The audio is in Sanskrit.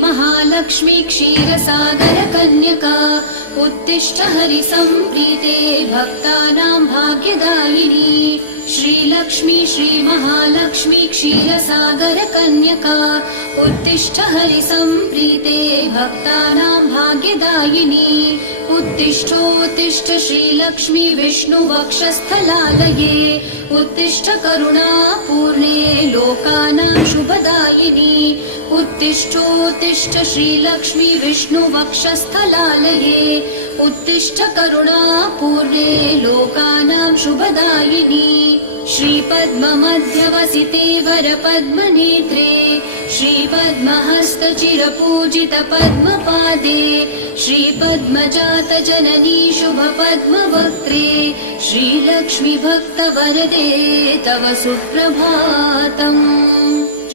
श्रीमहालक्ष्मी क्षीरसागरकन्यका उत्तिष्ठ हरिसम्प्रीते भक्तानां भाग्यदायिनी श्रीलक्ष्मी श्रीमहालक्ष्मी क्षीरसागरकन्यका उत्तिष्ठ हरिसम्प्रीते भक्तानां भाग्यदायिनी उत्तिष्ठोत्तिष्ठ श्रीलक्ष्मी विष्णुवक्षस्थलालये उत्तिष्ठ करुणापूर्णे लोकानां शुभदायिनी उत्तिष्ठोत्तिष्ठ श्रीलक्ष्मी विष्णुवक्षस्थलालये उत्तिष्ठ करुणापूर्णे लोकानां शुभदायिनी श्रीपद्ममध्यवसिते वरपद्मनेत्रे श्रीपद्महस्तचिरपूजितपद्मपादे श्रीपद्मजातजननी शुभपद्मवक्त्रे श्रीलक्ष्मी भक्तवरदे तव सुप्रभातम्।